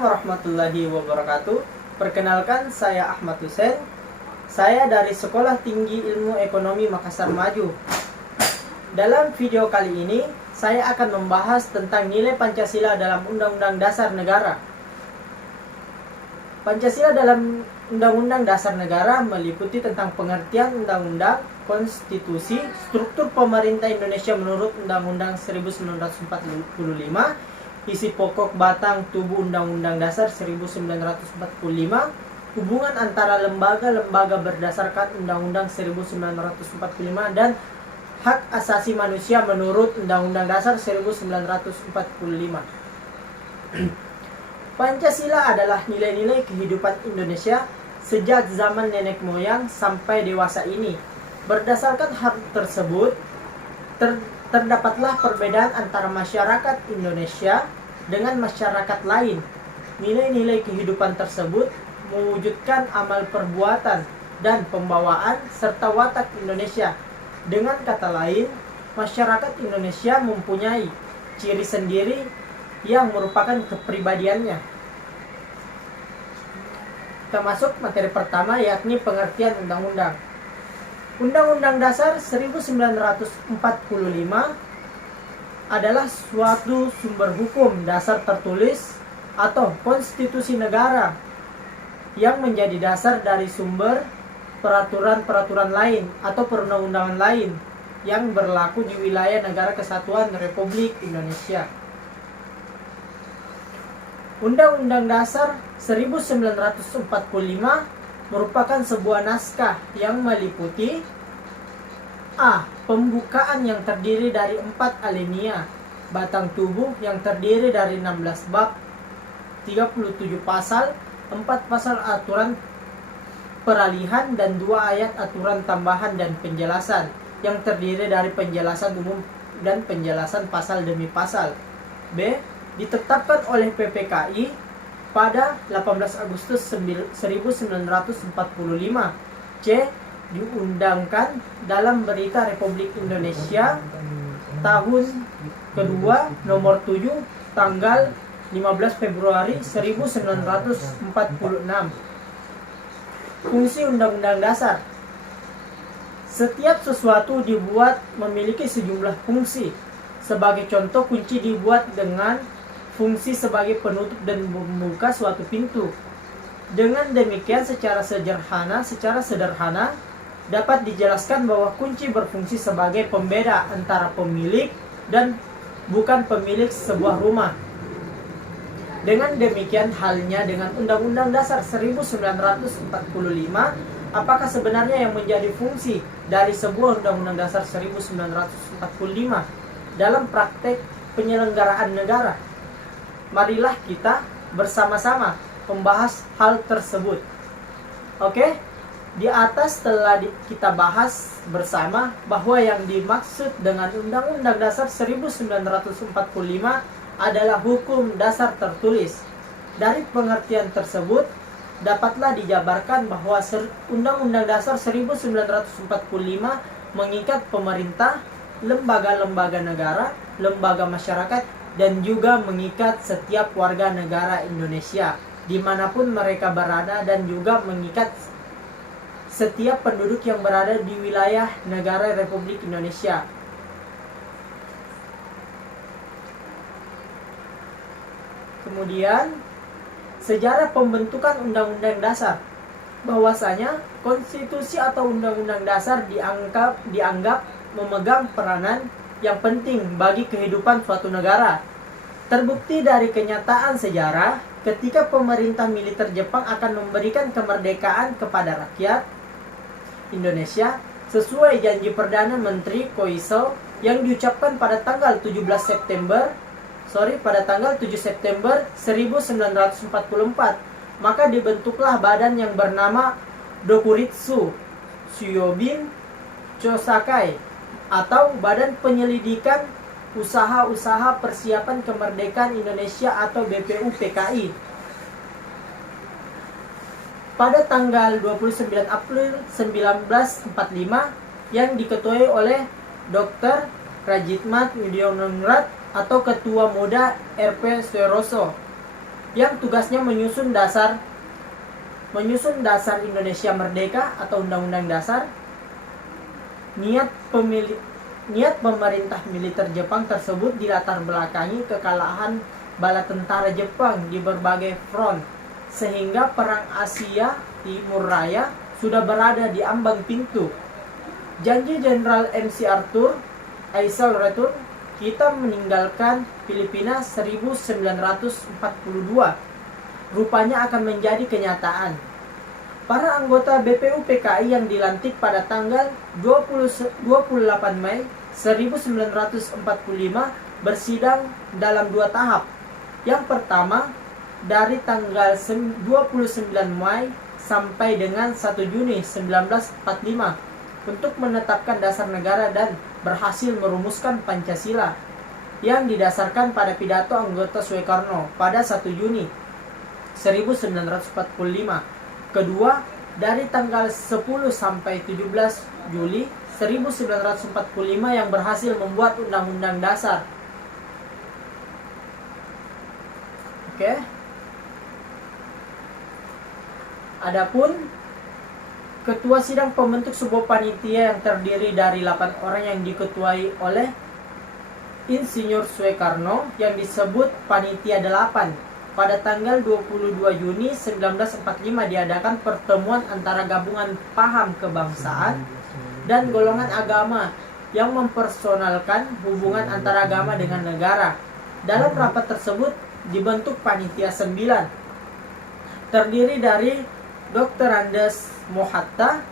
warahmatullahi wabarakatuh. Perkenalkan, saya Ahmad Hussein. Saya dari Sekolah Tinggi Ilmu Ekonomi Makassar Maju. Dalam video kali ini, saya akan membahas tentang nilai Pancasila dalam Undang-Undang Dasar Negara. Pancasila dalam Undang-Undang Dasar Negara meliputi tentang pengertian undang-undang, konstitusi, struktur pemerintah Indonesia menurut Undang-Undang 1945, isi pokok batang tubuh Undang-Undang Dasar 1945, hubungan antara lembaga-lembaga berdasarkan Undang-Undang 1945, dan hak asasi manusia menurut Undang-Undang Dasar 1945. Pancasila adalah nilai-nilai kehidupan Indonesia sejak zaman nenek moyang sampai dewasa ini. Berdasarkan hal tersebut, terdapatlah perbedaan antara masyarakat Indonesia dengan masyarakat lain. Nilai-nilai kehidupan tersebut mewujudkan amal perbuatan dan pembawaan serta watak Indonesia. Dengan kata lain, masyarakat Indonesia mempunyai ciri sendiri yang merupakan kepribadiannya. Kita masuk materi pertama, yakni pengertian undang-undang. Undang-Undang Dasar 1945 adalah suatu sumber hukum dasar tertulis atau konstitusi negara yang menjadi dasar dari sumber peraturan-peraturan lain atau perundang-undangan lain yang berlaku di wilayah Negara Kesatuan Republik Indonesia. Undang-Undang Dasar 1945 merupakan sebuah naskah yang meliputi A. Pembukaan yang terdiri dari 4 alinea, batang tubuh yang terdiri dari 16 bab, 37 pasal, 4 pasal aturan peralihan, dan 2 ayat aturan tambahan dan penjelasan yang terdiri dari penjelasan umum dan penjelasan pasal demi pasal. B. Ditetapkan oleh PPKI pada 18 Agustus 1945. C. Diundangkan dalam Berita Republik Indonesia tahun kedua nomor 7 tanggal 15 Februari 1946. Fungsi Undang-Undang Dasar. Setiap sesuatu dibuat memiliki sejumlah fungsi. Sebagai contoh, kunci dibuat dengan fungsi sebagai penutup dan membuka suatu pintu. Dengan demikian, secara sederhana dapat dijelaskan bahwa kunci berfungsi sebagai pembeda antara pemilik dan bukan pemilik sebuah rumah. Dengan demikian halnya dengan Undang-Undang Dasar 1945, apakah sebenarnya yang menjadi fungsi dari sebuah Undang-Undang Dasar 1945 dalam praktek penyelenggaraan negara? Marilah kita bersama-sama membahas hal tersebut. Oke? Di atas telah kita bahas bersama bahwa yang dimaksud dengan Undang-Undang Dasar 1945 adalah hukum dasar tertulis. Dari pengertian tersebut, dapatlah dijabarkan bahwa Undang-Undang Dasar 1945 mengikat pemerintah, lembaga-lembaga negara, lembaga masyarakat, dan juga mengikat setiap warga negara Indonesia dimanapun mereka berada, dan juga mengikat setiap penduduk yang berada di wilayah negara Republik Indonesia. Kemudian, sejarah pembentukan Undang-Undang Dasar. Bahwasanya konstitusi atau Undang-Undang Dasar dianggap memegang peranan yang penting bagi kehidupan suatu negara. Terbukti dari kenyataan sejarah ketika pemerintah militer Jepang akan memberikan kemerdekaan kepada rakyat Indonesia sesuai janji Perdana Menteri Koiso yang diucapkan pada tanggal 7 September 1944, maka dibentuklah badan yang bernama Dokuritsu Shuyobin Chosakai, atau Badan Penyelidikan Usaha-Usaha Persiapan Kemerdekaan Indonesia atau BPUPKI. Pada tanggal 29 April 1945 yang diketuai oleh Dr. Rajitmat Widioningrat atau Ketua Muda RP Sueroso. yang tugasnya menyusun dasar Indonesia Merdeka atau Undang-Undang Dasar. Niat pemerintah militer Jepang tersebut dilatar belakangi kekalahan bala tentara Jepang di berbagai front, sehingga Perang Asia Timur Raya sudah berada di ambang pintu. Janji Jenderal MacArthur, Aisel Return, kita meninggalkan Filipina 1942, rupanya akan menjadi kenyataan. Para anggota BPUPKI yang dilantik pada tanggal 28 Mei 1945 bersidang dalam 2 tahap. Yang pertama, dari tanggal 29 Mei sampai dengan 1 Juni 1945 untuk menetapkan dasar negara dan berhasil merumuskan Pancasila yang didasarkan pada pidato anggota Soekarno pada 1 Juni 1945. Kedua, dari tanggal 10 sampai 17 Juli 1945 yang berhasil membuat Undang-Undang Dasar. Oke. Adapun ketua sidang pembentuk sebuah panitia yang terdiri dari 8 orang yang diketuai oleh Insinyur Soekarno yang disebut Panitia 8. Pada tanggal 22 Juni 1945 diadakan pertemuan antara gabungan paham kebangsaan dan golongan agama yang mempersonalkan hubungan antara agama dengan negara. Dalam rapat tersebut dibentuk Panitia 9, terdiri dari Dr. Andes Mohatta,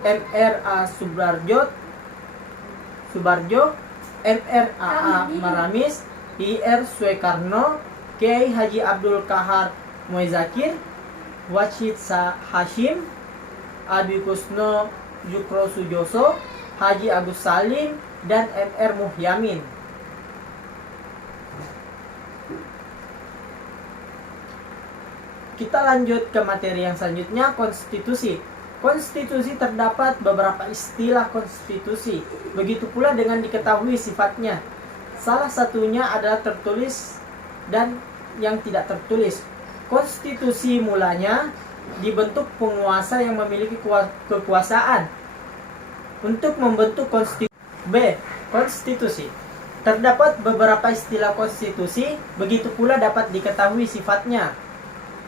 MRA Subarjo, MRAA Maramis, IR Soekarno, Kiai Haji Abdul Kahar Moezakir, Wachid Hashim, Abi Kusno Jukro Sujoso, Haji Agus Salim, dan MR Muhyamin. Kita lanjut ke materi yang selanjutnya, konstitusi. Konstitusi terdapat beberapa istilah konstitusi, begitu pula dengan diketahui sifatnya. Salah satunya adalah tertulis dan yang tidak tertulis. Konstitusi mulanya dibentuk penguasa yang memiliki kekuasaan untuk membentuk konstitusi. B. Konstitusi. Terdapat beberapa istilah konstitusi, begitu pula dapat diketahui sifatnya.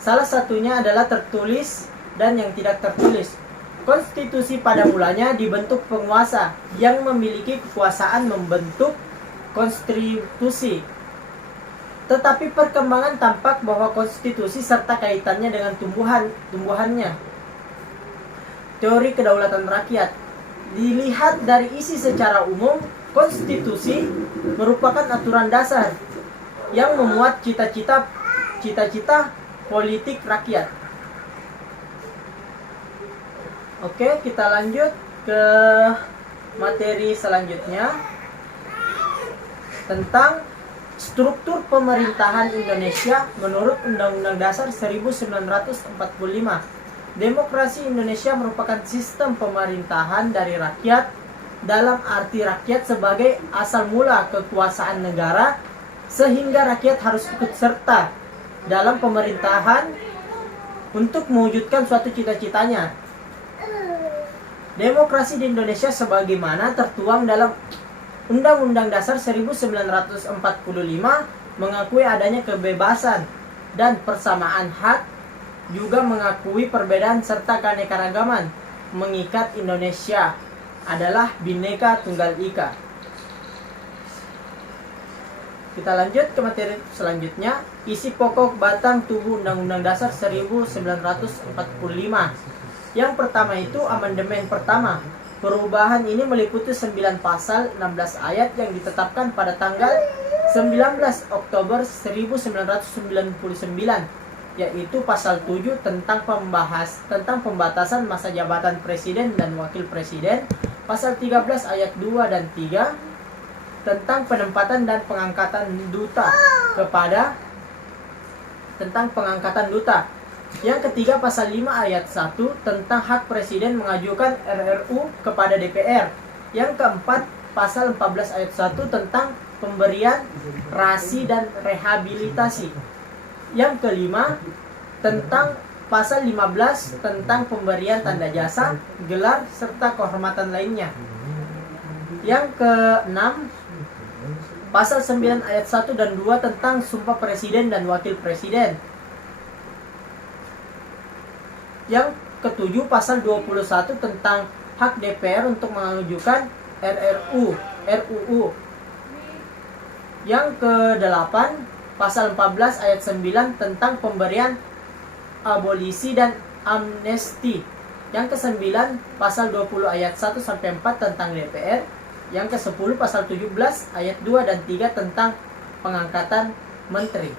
Salah satunya adalah tertulis dan yang tidak tertulis. Konstitusi pada mulanya dibentuk penguasa yang memiliki kekuasaan membentuk konstitusi. Tetapi perkembangan tampak bahwa konstitusi serta kaitannya dengan tumbuhannya. Teori kedaulatan rakyat. Dilihat dari isi secara umum, konstitusi merupakan aturan dasar yang memuat cita-cita politik rakyat. Oke, kita lanjut ke materi selanjutnya tentang struktur pemerintahan Indonesia menurut Undang-Undang Dasar 1945. Demokrasi Indonesia merupakan sistem pemerintahan dari rakyat, dalam arti rakyat sebagai asal mula kekuasaan negara, sehingga rakyat harus ikut serta dalam pemerintahan untuk mewujudkan suatu cita-citanya. Demokrasi di Indonesia sebagaimana tertuang dalam Undang-Undang Dasar 1945 mengakui adanya kebebasan dan persamaan hak, juga mengakui perbedaan serta keanekaragaman, mengikat Indonesia adalah Bhinneka Tunggal Ika. Kita lanjut ke materi selanjutnya, isi pokok batang tubuh Undang-Undang Dasar 1945. Yang pertama itu amandemen pertama. Perubahan ini meliputi 9 pasal 16 ayat yang ditetapkan pada tanggal 19 Oktober 1999, yaitu pasal 7 tentang pembatasan masa jabatan presiden dan wakil presiden, pasal 13 ayat 2 dan 3 tentang penempatan dan pengangkatan duta Yang ketiga, pasal 5 ayat 1 tentang hak presiden mengajukan RRU kepada DPR. Yang keempat, pasal 14 ayat 1 tentang pemberian rasi dan rehabilitasi. Yang kelima, tentang pasal 15 tentang pemberian tanda jasa, gelar, serta kehormatan lainnya. Yang keenam, pasal 9 ayat 1 dan 2 tentang sumpah presiden dan wakil presiden. Yang ketujuh, pasal 21 tentang hak DPR untuk mengajukan RUU. Yang ke-8, pasal 14 ayat 9 tentang pemberian abolisi dan amnesti. Yang ke-9, pasal 20 ayat 1 sampai 4 tentang DPR. Yang ke-10, pasal 17 ayat 2 dan 3 tentang pengangkatan menteri.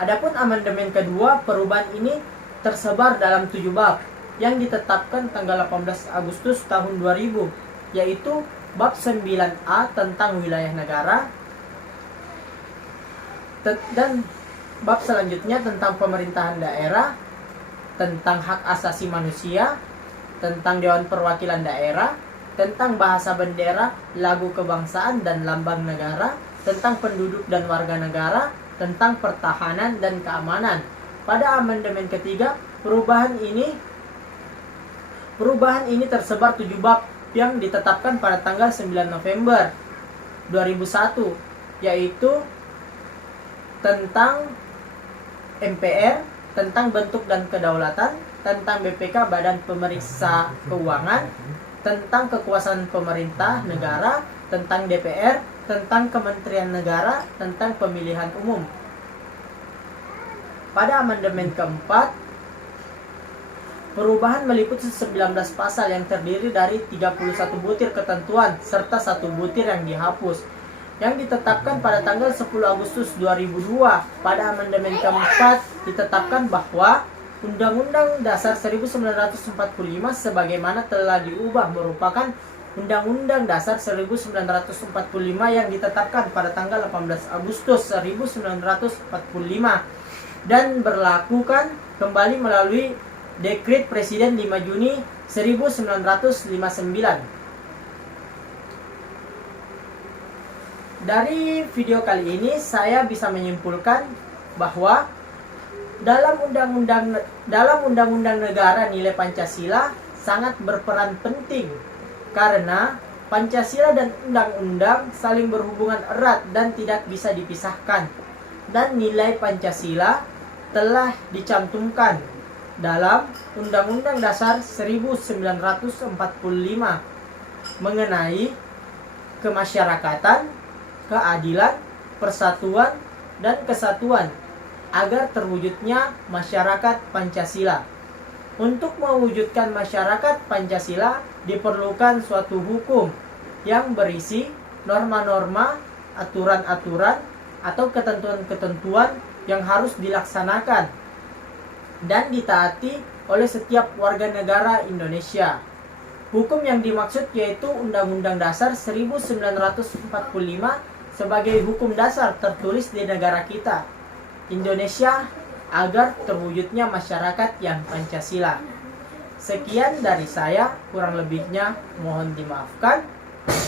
Adapun amandemen kedua, perubahan ini tersebar dalam 7 bab yang ditetapkan tanggal 18 Agustus tahun 2000, yaitu bab 9A tentang wilayah negara, dan bab selanjutnya tentang pemerintahan daerah, tentang hak asasi manusia, tentang Dewan Perwakilan Daerah, tentang bahasa bendera, lagu kebangsaan dan lambang negara, tentang penduduk dan warga negara, tentang pertahanan dan keamanan. Pada amandemen ketiga, perubahan ini tersebar 7 bab yang ditetapkan pada tanggal 9 November 2001, yaitu tentang MPR, tentang bentuk dan kedaulatan, tentang BPK Badan Pemeriksa Keuangan, tentang kekuasaan pemerintah negara, tentang DPR, tentang Kementerian Negara, tentang pemilihan umum. Pada amandemen keempat, perubahan meliputi 19 pasal yang terdiri dari 31 butir ketentuan serta 1 butir yang dihapus, yang ditetapkan pada tanggal 10 Agustus 2002. Pada amandemen keempat ditetapkan bahwa Undang-Undang Dasar 1945 sebagaimana telah diubah merupakan Undang-Undang Dasar 1945 yang ditetapkan pada tanggal 18 Agustus 1945 dan berlakukan kembali melalui Dekret Presiden 5 Juni 1959. Dari video kali ini saya bisa menyimpulkan bahwa dalam undang-undang negara nilai Pancasila sangat berperan penting karena Pancasila dan undang-undang saling berhubungan erat dan tidak bisa dipisahkan, dan nilai Pancasila telah dicantumkan dalam Undang-Undang Dasar 1945 mengenai kemasyarakatan, keadilan, persatuan, dan kesatuan agar terwujudnya masyarakat Pancasila. Untuk mewujudkan masyarakat Pancasila diperlukan suatu hukum yang berisi norma-norma, aturan-aturan, atau ketentuan-ketentuan yang harus dilaksanakan dan ditaati oleh setiap warga negara Indonesia. Hukum yang dimaksud yaitu Undang-Undang Dasar 1945 sebagai hukum dasar tertulis di negara kita, Indonesia, agar terwujudnya masyarakat yang Pancasila. Sekian dari saya, kurang lebihnya mohon dimaafkan.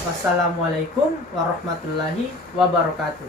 Wassalamualaikum warahmatullahi wabarakatuh.